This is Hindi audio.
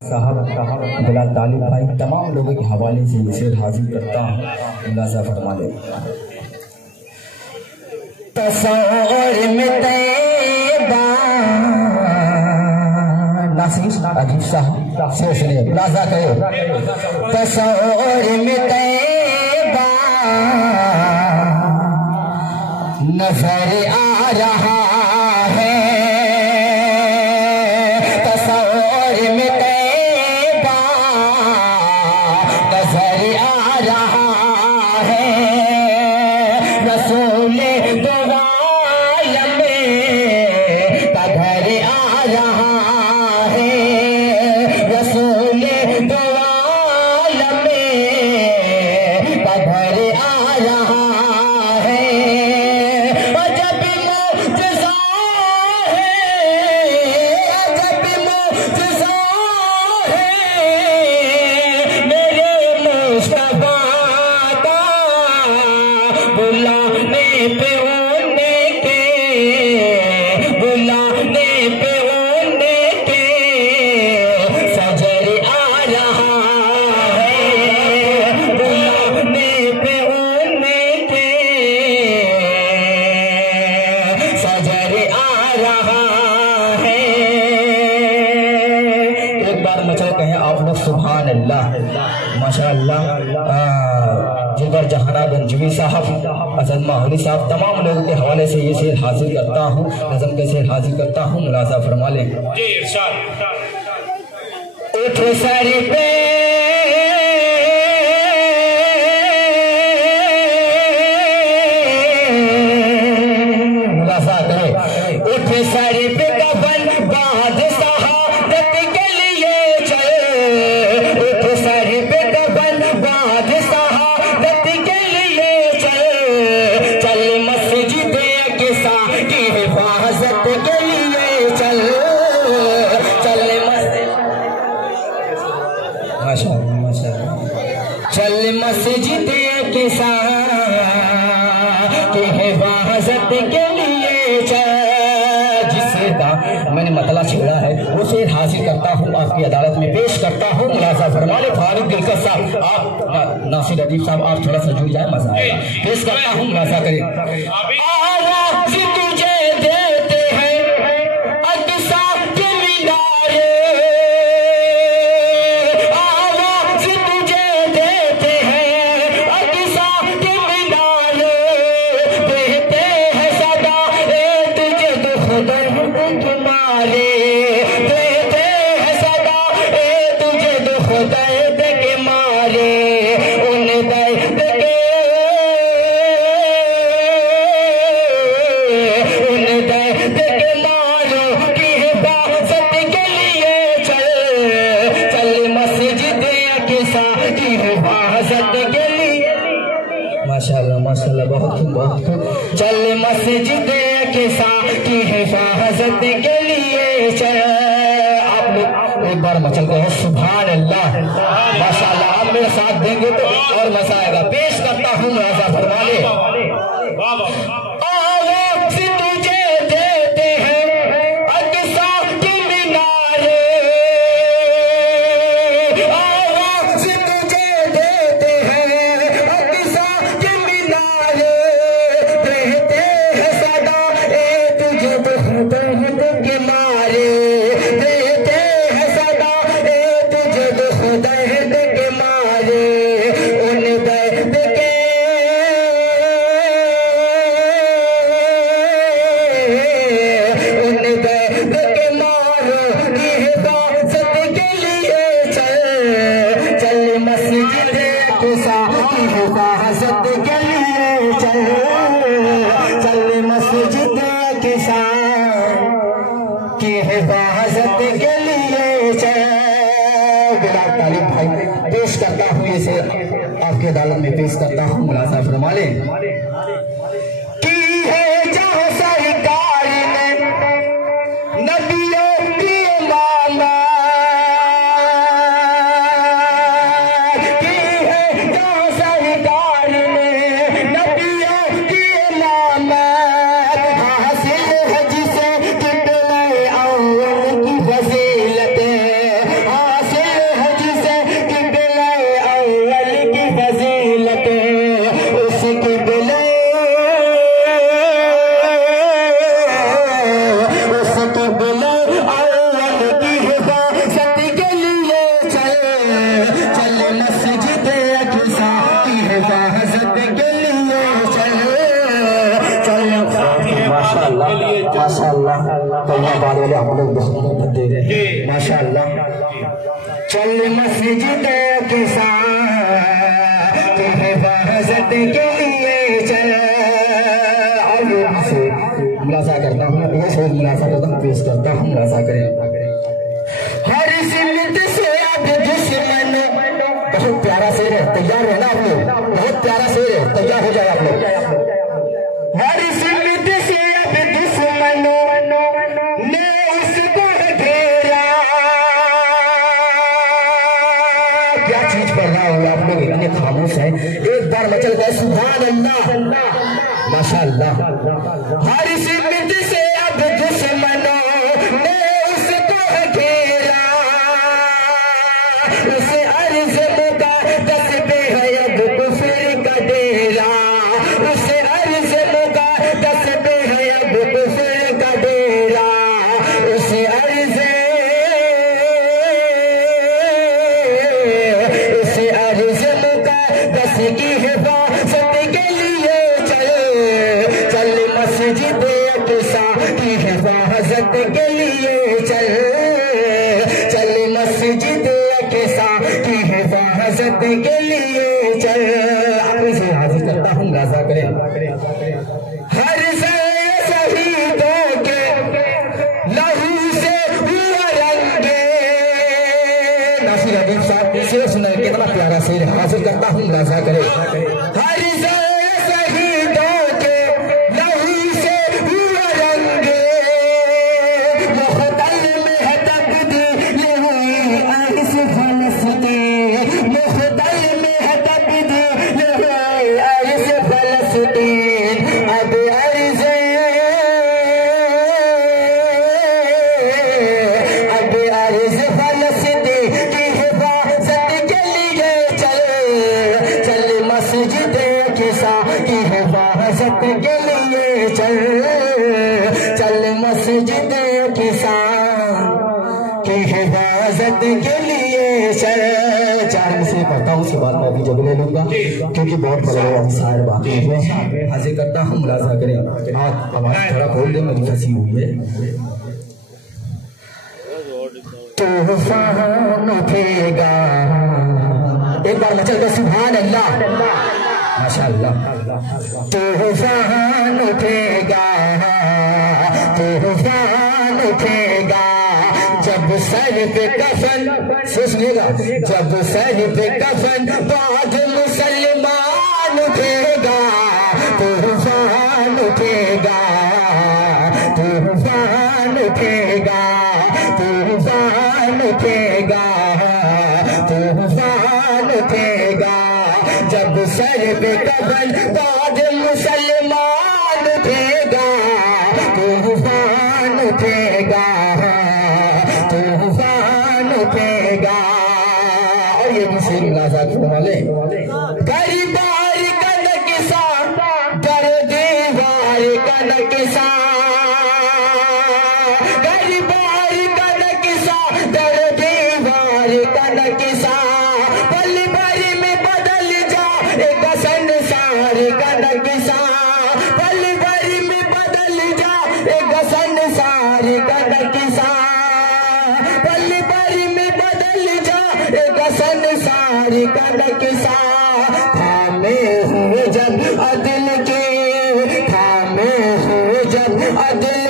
साहब बिलाल तालिब भाई तमाम लोगों के हवाले से ये शेर हाजिर करता हूँ। मुलाजा फरमा ले। तस्वीर में तैयबा नासिर अजीब साहब शेर सुनिए, मुलाजा करो। तस्वीर में तैयबा नजर आ रहा है, तस्वीर में तैयबा नजर आ रहा है, रसूल दो आलम का घर आ रहा है, रसूल दो आलम का घर आ रहा है। अजब मुअजिज़ा है, अजब मुअजिज़ा है मेरे मुस्तफा का, बुलाने पे उनके, बुलाने पे उनके सजर आ रहा है, बुलाने पे उनके सजर आ रहा है। एक बार मचल कहें आप लोग सुभान अल्लाह, माशाअल्लाह। जिगर जहाना गंजवी साहब, असद माहौली साहब, तमाम लोगों के हवाले से ये शेर हाजिर करता हूँ, नज़म के शेर हाजिर करता हूँ। मुलाजा फरमा लें। उठ सर पे मुलाजा करें। उठ सर पे कफन बांध शहादत के लिए चल, उठ सर पे कफन बांध शहादत के लिए चल, चल मस्जिद अक़सा की हिफाजत के लिए चल, चल माशाअल्लाह माशाअल्लाह, चल मस्जिद अक़सा की हिफाजत के लिए चल। जिससे मैंने मतला छेड़ा है वो शेर हासिल करता हूँ, आपकी अदालत में पेश करता हूँ। मुलाजा फरमा ले। फारूक दिलकश साहब, आप नासिर अदीब साहब, आप थोड़ा सा जुड़ जाए, मजा आएगा। पेश करता हूँ, मुलाजा करें। आवाज़ तुझे देते हैं अक़सा के मीनारे, आवाज़ तुझे देते हैं अक़सा के मीनारे, देते हैं सदा तुझे दुख दर्द के मारे, देते हैं सदा तुझे दुख दर्द के मारे, उन दर्द के, उन दर्द के मारों की हिफाजत के लिए चल, चल मस्जिद अक़सा की हिफाजत के लिए। माशाअल्लाह माशाअल्लाह, बहुत खूब बहुत खूब। चल मस्जिद अक़सा की हिफाजत के लिए चल। आप लोग एक बार मचल कहो सुभान अल्लाह, माशाअल्लाह। आप मेरे साथ देंगे तो और मजा आएगा। पेश करता हूँ, मुलाजा फरमा ले। आवाज़ तुझे देते हैं अक़सा के मीनारे, आवाज़ तुझे देते हैं अक़सा के मीनारे, देते हैं सदा तुझे दुख दर्द के मारे, देते हैं सदा तुझे दुख दर्द के मारे, उन दर्द के, उन दर्द के मारों की हिफाजत के लिए चल, चल मस्जिद अक़सा की हिफाजत के लिए चल, चल मस्जिद अक़सा की हिफाजत के लिए चल। बिलाल तालिब भाई पेश करता हूँ ये शेर, आपकी अदालत में पेश करता हूँ। मुलाजा फरमा लें। की है जहाँ सरकार ने नबियों की इमामत, की है जहाँ सरकार ने नबियों की इमामत, हासिल है जिसे कितने अव्वल की फजीलत, हासिल कौवा बाद वाले आप लोग बहुत मोहब्बत दे रहे हैं माशाअल्लाह। चल मस्जिद के साथ हिफाजत के लिए चल। और से मुलाजा करता हूँ, ये से मुलाजा करता हूँ, पेश करता हूँ, मुलाजा करें। हर सिमत से अब दुश्मन, बहुत प्यारा शेर है, तैयार है ना आप लोग, बहुत प्यारा शेर है, तैयार हो जाए आप लोग। हर सिमत से अब दुश्मनों ने उसको घेरा। क्या चीज पढ़ रहा हूँ, आप लोग इतने खामोश हैं, एक बार मचल गए सुभान अल्लाह माशाअल्लाह। हर सिमत से अब दुश्मनों ने उसको घेरा, उस अर्ज़ मुक़द्दस पे है अब कुफ्र का डेरा, उस अर्ज़ मुक़द्दस पे है अब कुफ्र का डेरा, उस अर्ज़ मुक़द्दस की हिफाज़त के लिए चल। चल मस्जिद अक़सा की हिफाज़त के लिए चल। चल मस्जिद अक़सा की हिफाज़त के लिए चल। आप इसे हाजिर करता हूँ, मुलाज़ा करें। हर शहीदों के लहू से हुआ रंगे। नासिर हबीब साहब शेर सुन, कितना प्यारा शेर, हाजिर करता हूँ, मुलाज़ा करें। हर शहीदों के लहू से हुआ रंगे, मुख़्तल में है तब्दील हुई अर्ज़ फ़लस्तीन, मुख़्तल में है तब्दील हुई अर्ज़ फ़लस्तीन। अब अर्ज़ फ़लस्तीन की हिफाज़त के लिए चल। चल मस्जिद अक़सा की हिफाज़त के लिए चल। चल मस्जिद अक़सा की हिफाज़त के लिए चल। चार से पढ़ता हूँ, उसके बाद मैं भी जब ले लूंगा क्योंकि बहुत बड़ा शायर बात है। हाजिर करता हूँ, मुलाज़ा करें। हाथ हमारा थोड़ा खोल दे, मेरी फंसी हुई है। तूफान उठेगा, एक बार मचल कर सुभान अल्लाह माशाअल्लाह। तूफान उठेगा, तूफान उठेगा जब सर पे कफन से, सुनिएगा, जब सर पे कफन बाद मुसलमान उठेगा। तूफान उठेगा, तूफान उठेगा, तूफान उठेगा, तूफान उठेगा जब सर पे कफन बाद मुसलमान उठेगा। तूफान उठेगा, तूफान उठेगा। और ये भी शेर मुलाज़ा करने वाले। गरीबार का नक्शा, दर दीवार का नक्शा, गरीबार का नक्शा, दर दीवार का नक्शा, पल भर में बदल जा एक संसार का नक्शा, पल भर में बदल जा एक संसार का नक्शा, पल भर में बदल जा एक संसार का नक्शा। थामे हुए जब अदल के, थामे हुए जब अदल